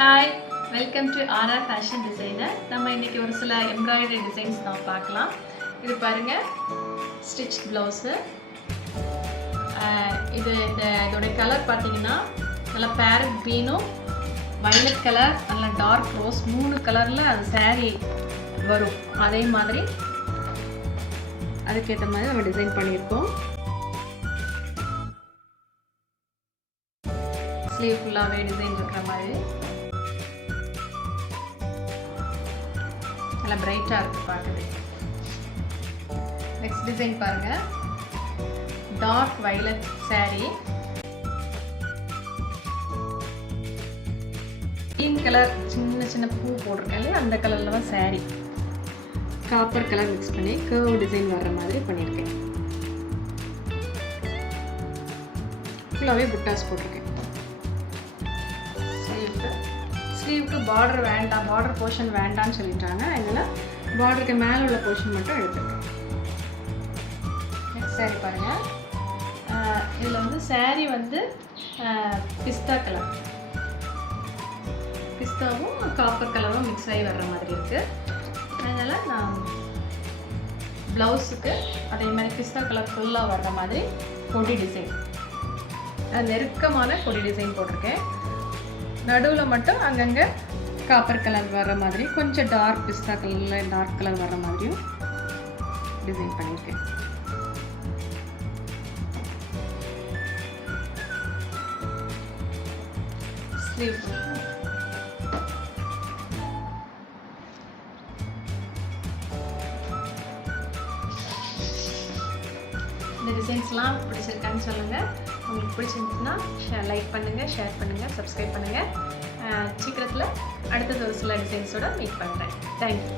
Hi, welcome to RR fashion designer. நம்ம இன்றைக்கி ஒரு சில எம்ப்ராய்டரி டிசைன்ஸ் தான் பார்க்கலாம். இது பாருங்கள், ஸ்டிச் ப்ளவுஸு. இதோடைய கலர் பார்த்தீங்கன்னா நல்லா பேரட் க்ரீனும் வயலட் கலர், நல்லா டார்க் ரோஸ், 3 கலரில் அது saree வரும். அதே மாதிரி அதுக்கேற்ற மாதிரி நம்ம டிசைன் பண்ணியிருக்கோம். ஸ்லீவ் ஃபுல்லாகவே டிசைன் இருக்கிற மாதிரி நல்லா பிரைட்டாக இருக்குது பார்க்குது. நெக்ஸ்ட் டிசைன் பாருங்கள், dark violet saree, green colour சின்ன சின்ன பூ போட்டிருக்கேன் இல்லையா, அந்த கலரில் தான் saree. காப்பர் கலர் மிக்ஸ் பண்ணி கர்வ் டிசைன் வர்ற மாதிரி பண்ணியிருக்கேன். ஃபுல்லாகவே புட்டாஸ் போட்டிருக்கேன். ஸ்லீவுக்கு பார்டர் வேண்டாம், பார்டர் போர்ஷன் வேண்டாம்னு சொல்லிட்டாங்க. இதனால் பார்டருக்கு மேலே உள்ள போர்ஷன் மட்டும் எடுத்துருக்கேன். நெக்ஸ்ட் saree பாருங்கள். இதில் வந்து saree வந்து பிஸ்தா கலர், பிஸ்தாவும் காப்பர் கலரும் மிக்ஸ் ஆகி வர்ற மாதிரி இருக்குது. அதனால் நான் ப்ளவுஸுக்கு அதே மாதிரி பிஸ்தா கலர் ஃபுல்லாக வர்ற மாதிரி கொடி டிசைன், நெருக்கமான கொடி டிசைன் போட்டிருக்கேன். நடுவில் மட்டும் அங்கங்கே காப்பர் கலர் வர்ற மாதிரி, கொஞ்சம் டார்க் பிஸ்தா கலரில் டார்க் கலர் வர்ற மாதிரியும் டிசைன் பண்ணியிருக்கேன். ஸ்லீவ் இந்த டிசைன்ஸ்லாம் பிடிச்சிருக்கான்னு சொல்லுங்கள். உங்களுக்கு பிடிச்சிருந்துச்சுன்னா லைக் பண்ணுங்கள், ஷேர் பண்ணுங்கள், சப்ஸ்கிரைப் பண்ணுங்கள். சீக்கிரத்தில் அடுத்தது ஒரு சில டிசைன்ஸோடு மீட் பண்ணுறேன். தேங்க்யூ.